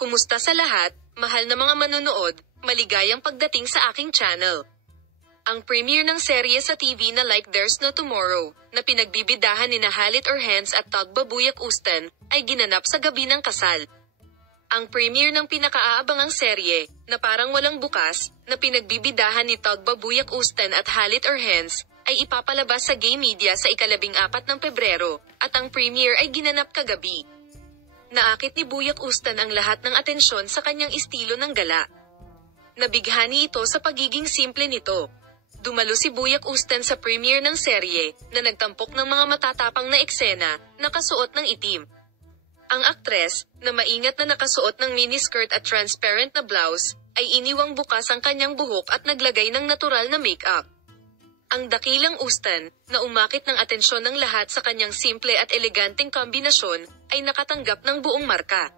Kumusta sa lahat, mahal na mga manonood, maligayang pagdating sa aking channel. Ang premiere ng serye sa TV na Like There's No Tomorrow, na pinagbibidahan ni Halit Orhans at Tug Babuyak Ustan, ay ginanap sa gabi ng kasal. Ang premiere ng pinakaaabangang serye, na parang walang bukas, na pinagbibidahan ni Tug Babuyak Ustan at Halit Orhans, ay ipapalabas sa gay media sa ika-14 ng Pebrero, at ang premiere ay ginanap kagabi. Naakit ni Buyak Ustan ang lahat ng atensyon sa kanyang estilo ng gala. Nabighani ito sa pagiging simple nito. Dumalo si Buyak Ustan sa premiere ng serye, na nagtampok ng mga matatapang na eksena, nakasuot ng itim. Ang aktres, na maingat na nakasuot ng miniskirt at transparent na blouse, ay iniwang bukas ang kanyang buhok at naglagay ng natural na makeup. Ang dakilang Ustan, na umakit ng atensyon ng lahat sa kanyang simple at eleganteng kombinasyon, ay nakatanggap ng buong marka.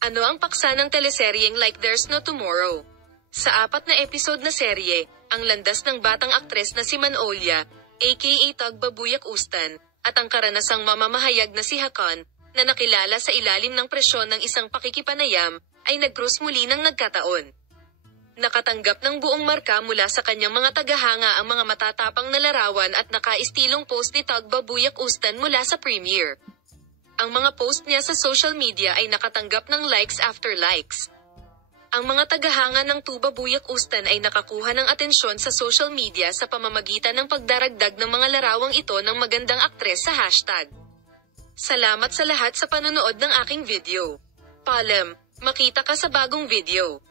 Ano ang paksa ng teleseryeng Like There's No Tomorrow? Sa 4 na episode na serye, ang landas ng batang aktres na si Manolya, aka Tug Babuyak Ustan, at ang karanasang mamamahayag na si Hakan, na nakilala sa ilalim ng presyon ng isang pakikipanayam, ay nag-cruise muli ng nagkataon. Nakatanggap ng buong marka mula sa kanyang mga tagahanga ang mga matatapang na larawan at nakaistilong post ni Tug Babuyak Ustan mula sa premiere. Ang mga post niya sa social media ay nakatanggap ng likes after likes. Ang mga tagahanga ng Tug Babuyak Ustan ay nakakuha ng atensyon sa social media sa pamamagitan ng pagdaragdag ng mga larawang ito ng magandang aktres sa hashtag. Salamat sa lahat sa panonood ng aking video. Paalam, makita ka sa bagong video.